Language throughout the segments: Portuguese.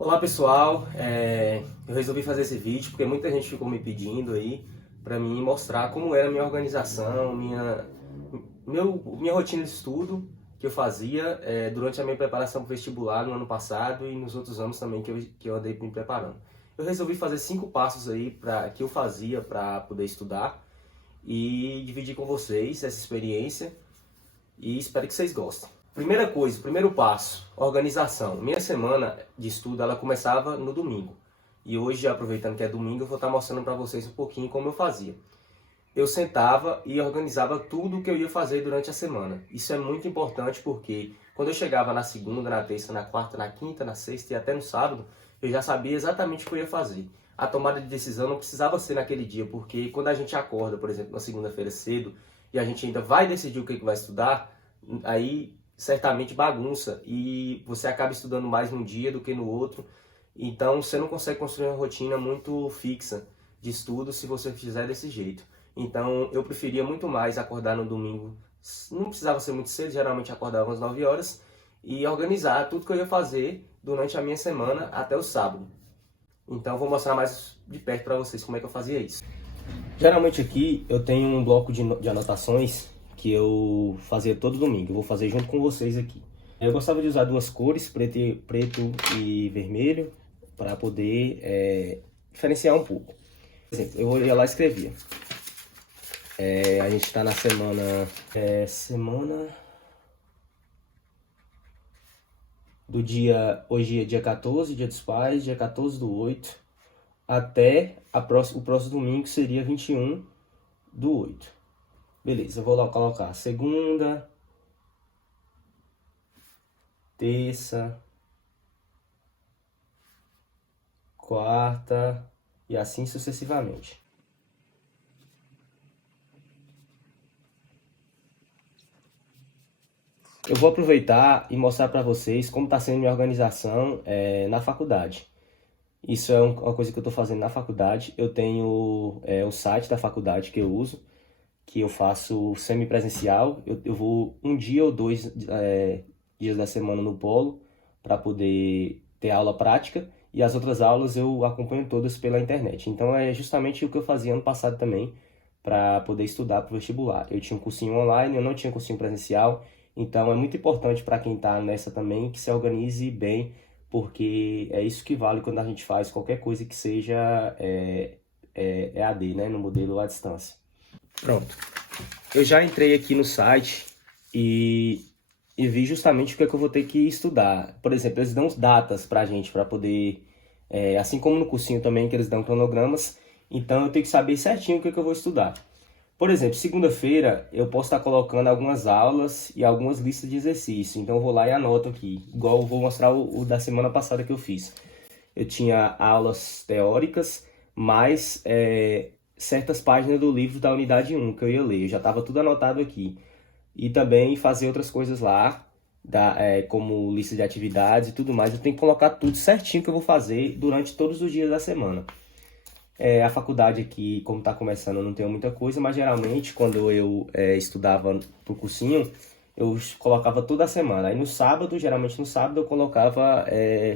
Olá pessoal, eu resolvi fazer esse vídeo porque muita gente ficou me pedindo aí para mim mostrar como era a minha organização, minha rotina de estudo que eu fazia durante a minha preparação para o vestibular no ano passado e nos outros anos também que eu andei me preparando. Eu resolvi fazer 5 passos aí que eu fazia para poder estudar e dividir com vocês essa experiência e espero que vocês gostem. Primeira coisa, primeiro passo, organização. Minha semana de estudo ela começava no domingo. E hoje, aproveitando que é domingo, eu vou estar mostrando para vocês um pouquinho como eu fazia. Eu sentava e organizava tudo o que eu ia fazer durante a semana. Isso é muito importante porque quando eu chegava na segunda, na terça, na quarta, na quinta, na sexta e até no sábado, eu já sabia exatamente o que eu ia fazer. A tomada de decisão não precisava ser naquele dia, porque quando a gente acorda, por exemplo, na segunda-feira cedo, e a gente ainda vai decidir o que vai estudar, aí certamente bagunça e você acaba estudando mais num dia do que no outro. Então você não consegue construir uma rotina muito fixa de estudo se você fizer desse jeito. Então eu preferia muito mais acordar no domingo, não precisava ser muito cedo, geralmente acordava às 9 horas, e organizar tudo que eu ia fazer durante a minha semana até o sábado. Então eu vou mostrar mais de perto para vocês como é que eu fazia isso. Geralmente aqui eu tenho um bloco de anotações que eu fazia todo domingo. Eu vou fazer junto com vocês aqui. Eu gostava de usar duas cores, preto e vermelho, para poder diferenciar um pouco. Por exemplo, eu ia lá e escrevia. A gente está na semana do dia, hoje é dia 14, dia dos pais, dia 14/8, até o próximo domingo seria 21/8. Beleza, eu vou lá colocar segunda, terça, quarta e assim sucessivamente. Eu vou aproveitar e mostrar para vocês como está sendo minha organização na faculdade. Isso é uma coisa que eu estou fazendo na faculdade. Eu tenho o site da faculdade que eu uso, que eu faço semipresencial. Eu vou um dia ou dois dias da semana no polo para poder ter aula prática e as outras aulas eu acompanho todas pela internet. Então é justamente o que eu fazia ano passado também para poder estudar para o vestibular. Eu tinha um cursinho online, eu não tinha cursinho presencial, então é muito importante para quem está nessa também que se organize bem, porque é isso que vale quando a gente faz qualquer coisa que seja EAD, né, no modelo à distância. Pronto, eu já entrei aqui no site e vi justamente o que é que eu vou ter que estudar. Por exemplo, eles dão datas pra gente, pra poder, assim como no cursinho também, que eles dão cronogramas, então eu tenho que saber certinho o que é que eu vou estudar. Por exemplo, segunda-feira eu posso estar colocando algumas aulas e algumas listas de exercício, então eu vou lá e anoto aqui, igual eu vou mostrar o da semana passada que eu fiz. Eu tinha aulas teóricas, mais certas páginas do livro da unidade 1 que eu ia ler, já estava tudo anotado aqui. E também fazer outras coisas lá, como lista de atividades e tudo mais. Eu tenho que colocar tudo certinho que eu vou fazer durante todos os dias da semana. A faculdade aqui, como está começando, eu não tenho muita coisa, mas geralmente quando eu estudava pro cursinho, eu colocava toda a semana. Aí no sábado, geralmente no sábado, eu colocava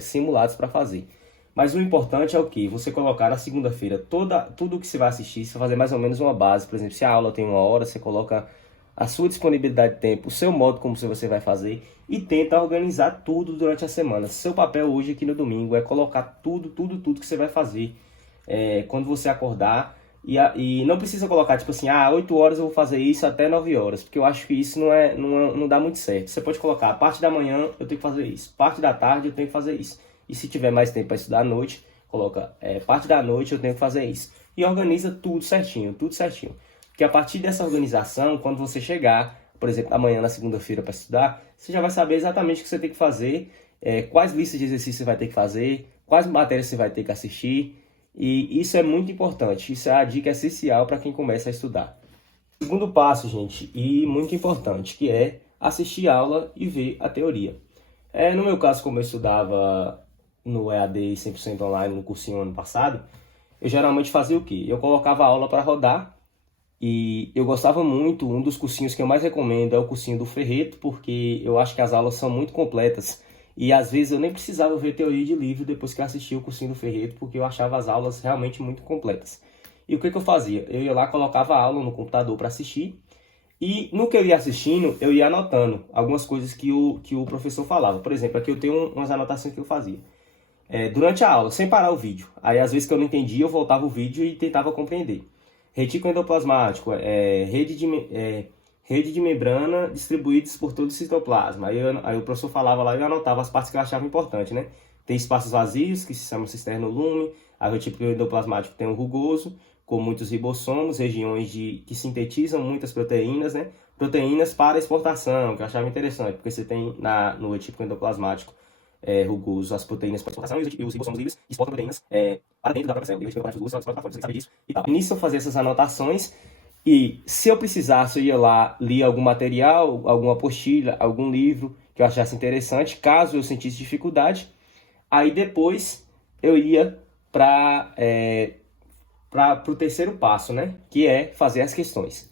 simulados para fazer. Mas o importante é o que? Você colocar na segunda-feira tudo que você vai assistir, você fazer mais ou menos uma base. Por exemplo, se a aula tem 1 hora, você coloca a sua disponibilidade de tempo, o seu modo como você vai fazer e tenta organizar tudo durante a semana. Seu papel hoje aqui no domingo é colocar tudo que você vai fazer quando você acordar e não precisa colocar tipo assim, 8 horas eu vou fazer isso até 9 horas, porque eu acho que isso não dá muito certo. Você pode colocar, a parte da manhã eu tenho que fazer isso, parte da tarde eu tenho que fazer isso. E se tiver mais tempo para estudar à noite, coloca, parte da noite eu tenho que fazer isso. E organiza tudo certinho, tudo certinho. Porque a partir dessa organização, quando você chegar, por exemplo, amanhã na segunda-feira para estudar, você já vai saber exatamente o que você tem que fazer, quais listas de exercícios você vai ter que fazer, quais matérias você vai ter que assistir. E isso é muito importante, isso é a dica essencial para quem começa a estudar. Segundo passo, gente, e muito importante, que é assistir aula e ver a teoria. No meu caso, como eu estudava no EAD 100% online no cursinho ano passado, eu geralmente fazia o quê? Eu colocava a aula para rodar. E eu gostava muito, um dos cursinhos que eu mais recomendo é o cursinho do Ferreto, porque eu acho que as aulas são muito completas E às vezes eu nem precisava ver teoria de livro depois que eu assistia o cursinho do Ferreiro, porque eu achava as aulas realmente muito completas. E o que eu fazia? Eu ia lá, colocava a aula no computador para assistir, e no que eu ia assistindo, eu ia anotando algumas coisas que o professor falava. Por exemplo, aqui eu tenho umas anotações que eu fazia. Durante a aula, sem parar o vídeo. Aí, às vezes que eu não entendia, eu voltava o vídeo e tentava compreender. Retículo endoplasmático, rede de membrana distribuídas por todo o citoplasma. Aí o professor falava lá e eu anotava as partes que eu achava importante, né? Tem espaços vazios, que se chamam cisternolume. A retículo endoplasmático tem um rugoso, com muitos ribossomos, regiões que sintetizam muitas proteínas, né? Proteínas para exportação, que eu achava interessante, porque você tem no retículo endoplasmático rugoso as proteínas para exportação e os ribossomos livres exportam proteínas para dentro da própria célula. E o retículo rugoso exporta para fora, você sabe disso e tal. Nisso eu fazia essas anotações e se eu precisasse, eu ia lá, lia algum material, alguma apostila, algum livro que eu achasse interessante, caso eu sentisse dificuldade. Aí depois eu ia para o terceiro passo, né? Que é fazer as questões.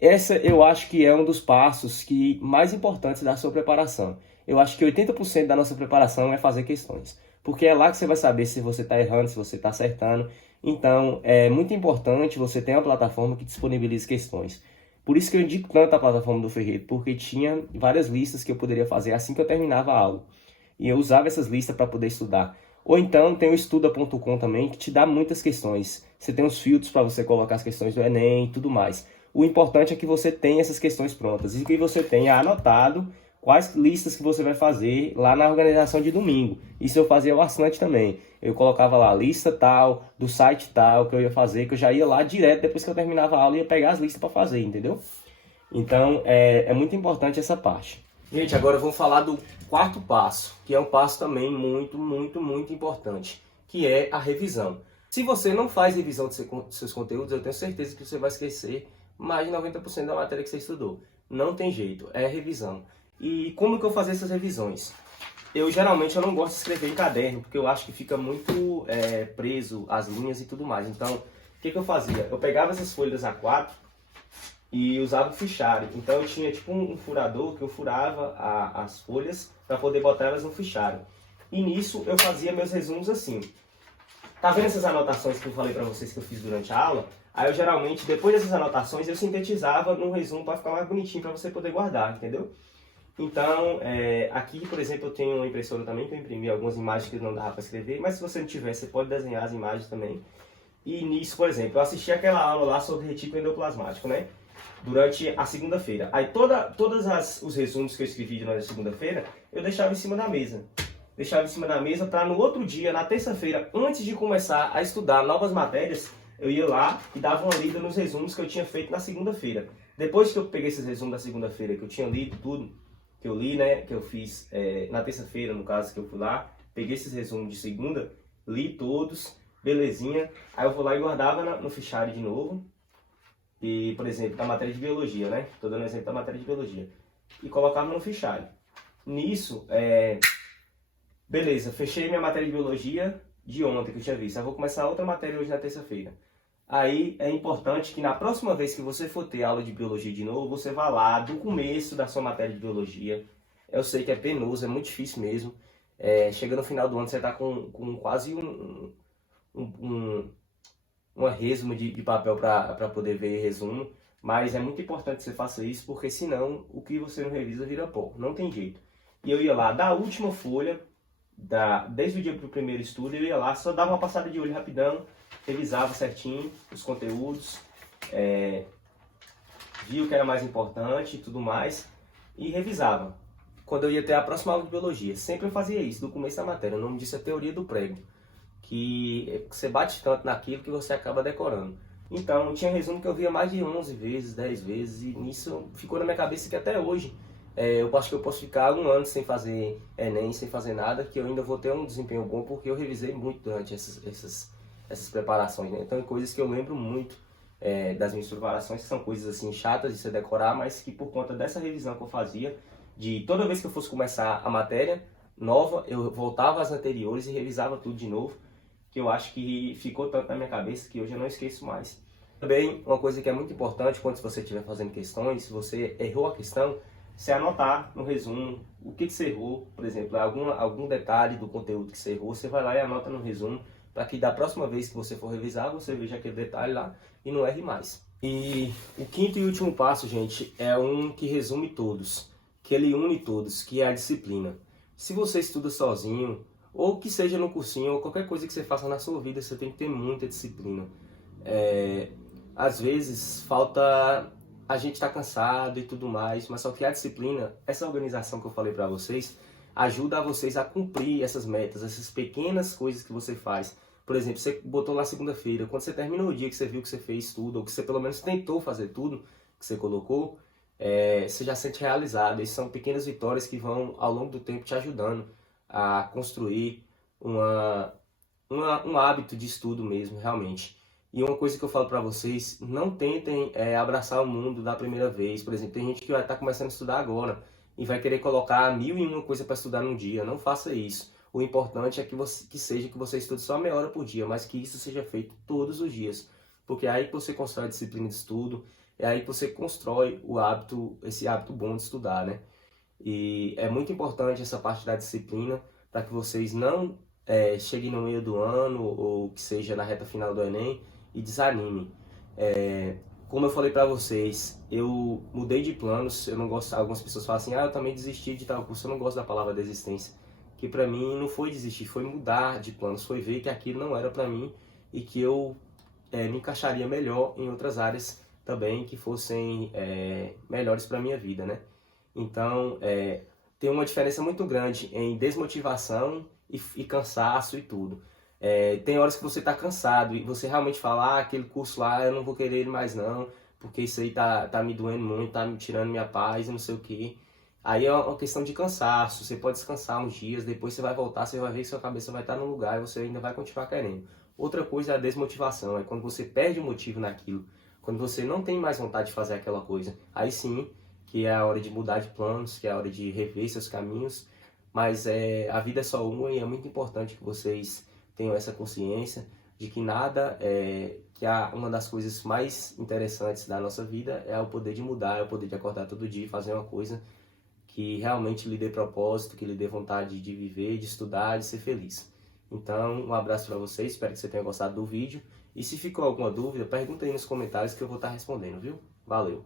Essa eu acho que é um dos passos mais importantes da sua preparação. Eu acho que 80% da nossa preparação é fazer questões. Porque é lá que você vai saber se você está errando, se você está acertando. Então, é muito importante você ter uma plataforma que disponibilize questões. Por isso que eu indico tanto a plataforma do Ferreiro, porque tinha várias listas que eu poderia fazer assim que eu terminava a aula. E eu usava essas listas para poder estudar. Ou então tem o estuda.com também, que te dá muitas questões. Você tem os filtros para você colocar as questões do Enem e tudo mais. O importante é que você tenha essas questões prontas e que você tenha anotado quais listas que você vai fazer lá na organização de domingo. Isso eu fazia bastante também. Eu colocava lá a lista tal, do site tal, que eu ia fazer, que eu já ia lá direto, depois que eu terminava a aula, ia pegar as listas para fazer, entendeu? Então, é muito importante essa parte. Gente, agora vamos falar do quarto passo, que é um passo também muito, muito, muito importante, que é a revisão. Se você não faz revisão de seus conteúdos, eu tenho certeza que você vai esquecer mais de 90% da matéria que você estudou. Não tem jeito, é revisão. E como que eu fazia essas revisões? Geralmente eu não gosto de escrever em caderno, porque eu acho que fica muito preso as linhas e tudo mais. Então, o que eu fazia? Eu pegava essas folhas A4 e usava o fichário. Então eu tinha tipo um furador que eu furava as folhas para poder botar elas no fichário. E nisso eu fazia meus resumos assim. Tá vendo essas anotações que eu falei para vocês que eu fiz durante a aula? Aí eu geralmente, depois dessas anotações, eu sintetizava num resumo para ficar mais bonitinho para você poder guardar, entendeu? Então, aqui, por exemplo, eu tenho uma impressora também que eu imprimi algumas imagens que não dava para escrever, mas se você não tiver, você pode desenhar as imagens também. E nisso, por exemplo, eu assisti aquela aula lá sobre retículo endoplasmático, né? Durante a segunda-feira. Aí todos os resumos que eu escrevi durante a segunda-feira, eu deixava em cima da mesa. Deixava em cima da mesa para no outro dia, na terça-feira, antes de começar a estudar novas matérias, eu ia lá e dava uma lida nos resumos que eu tinha feito na segunda-feira. Depois que eu peguei esses resumos da segunda-feira, que eu tinha lido tudo, que eu li, né, que eu fiz na terça-feira, no caso, que eu fui lá, peguei esses resumos de segunda, li todos, belezinha, aí eu vou lá e guardava no fichário de novo, e, por exemplo, da matéria de biologia, né, tô dando um exemplo da matéria de biologia, e colocava no fichário. Nisso, beleza, fechei minha matéria de biologia de ontem que eu tinha visto, eu vou começar outra matéria hoje na terça-feira. Aí é importante que na próxima vez que você for ter aula de biologia de novo, você vá lá do começo da sua matéria de biologia. Eu sei que é penoso, é muito difícil mesmo. Chega no final do ano, você está com quase uma resumo de papel para poder ver resumo. Mas é muito importante que você faça isso, porque senão o que você não revisa vira pó. Não tem jeito. E eu ia lá da última folha, desde o dia para o primeiro estudo, eu ia lá, só dava uma passada de olho rapidão, revisava certinho os conteúdos, via o que era mais importante e tudo mais, e revisava. Quando eu ia ter a próxima aula de biologia, sempre eu fazia isso, no começo da matéria. O nome disso é teoria do prego, que você bate tanto naquilo que você acaba decorando. Então, tinha resumo que eu via mais de 11 vezes, 10 vezes, e nisso ficou na minha cabeça que até hoje, eu acho que eu posso ficar um ano sem fazer Enem, sem fazer nada, que eu ainda vou ter um desempenho bom, porque eu revisei muito durante essas preparações, né? Então, coisas que eu lembro muito das minhas preparações, que são coisas assim chatas de se decorar, mas que por conta dessa revisão que eu fazia, de toda vez que eu fosse começar a matéria nova, eu voltava às anteriores e revisava tudo de novo, que eu acho que ficou tanto na minha cabeça que hoje eu não esqueço mais. Também, uma coisa que é muito importante quando você estiver fazendo questões, se você errou a questão, você anotar no resumo o que você errou, por exemplo, algum detalhe do conteúdo que você errou, você vai lá e anota no resumo, para que da próxima vez que você for revisar, você veja aquele detalhe lá e não erre mais. E o quinto e último passo, gente, é um que resume todos, que ele une todos, que é a disciplina. Se você estuda sozinho, ou que seja no cursinho, ou qualquer coisa que você faça na sua vida, você tem que ter muita disciplina. Às vezes falta, a gente tá cansado e tudo mais, mas só que a disciplina, essa organização que eu falei para vocês, ajuda a vocês a cumprir essas metas, essas pequenas coisas que você faz. Por exemplo, você botou lá segunda-feira, quando você termina o dia que você viu que você fez tudo, ou que você pelo menos tentou fazer tudo que você colocou, você já se sente realizado. E são pequenas vitórias que vão ao longo do tempo te ajudando a construir um hábito de estudo mesmo, realmente. E uma coisa que eu falo para vocês, não tentem abraçar o mundo da primeira vez. Por exemplo, tem gente que vai estar começando a estudar agora e vai querer colocar 1001 coisa para estudar num dia. Não faça isso. O importante é que você estude só meia hora por dia, mas que isso seja feito todos os dias. Porque é aí que você constrói a disciplina de estudo, é aí que você constrói o hábito, esse hábito bom de estudar, né? E é muito importante essa parte da disciplina para que vocês não cheguem no meio do ano ou que seja na reta final do Enem e desanimem. Como eu falei para vocês, eu mudei de planos, eu não gosto, algumas pessoas falam assim, eu também desisti de tal curso, eu não gosto da palavra desistência, que para mim não foi desistir, foi mudar de planos, foi ver que aquilo não era para mim e que eu me encaixaria melhor em outras áreas também que fossem melhores para minha vida, né? Então, tem uma diferença muito grande em desmotivação e cansaço e tudo. Tem horas que você está cansado e você realmente fala, aquele curso lá eu não vou querer ele mais não, porque isso aí tá me doendo muito, tá me tirando minha paz e não sei o quê. Aí é uma questão de cansaço, você pode descansar uns dias, depois você vai voltar, você vai ver que sua cabeça vai estar no lugar e você ainda vai continuar querendo. Outra coisa é a desmotivação, é quando você perde o motivo naquilo, quando você não tem mais vontade de fazer aquela coisa. Aí sim, que é a hora de mudar de planos, que é a hora de rever seus caminhos, mas a vida é só uma e é muito importante que vocês tenham essa consciência de que nada que uma das coisas mais interessantes da nossa vida é o poder de mudar, é o poder de acordar todo dia e fazer uma coisa que realmente lhe dê propósito, que lhe dê vontade de viver, de estudar, de ser feliz. Então, um abraço para vocês, espero que você tenha gostado do vídeo. E se ficou alguma dúvida, pergunta aí nos comentários que eu vou estar respondendo, viu? Valeu!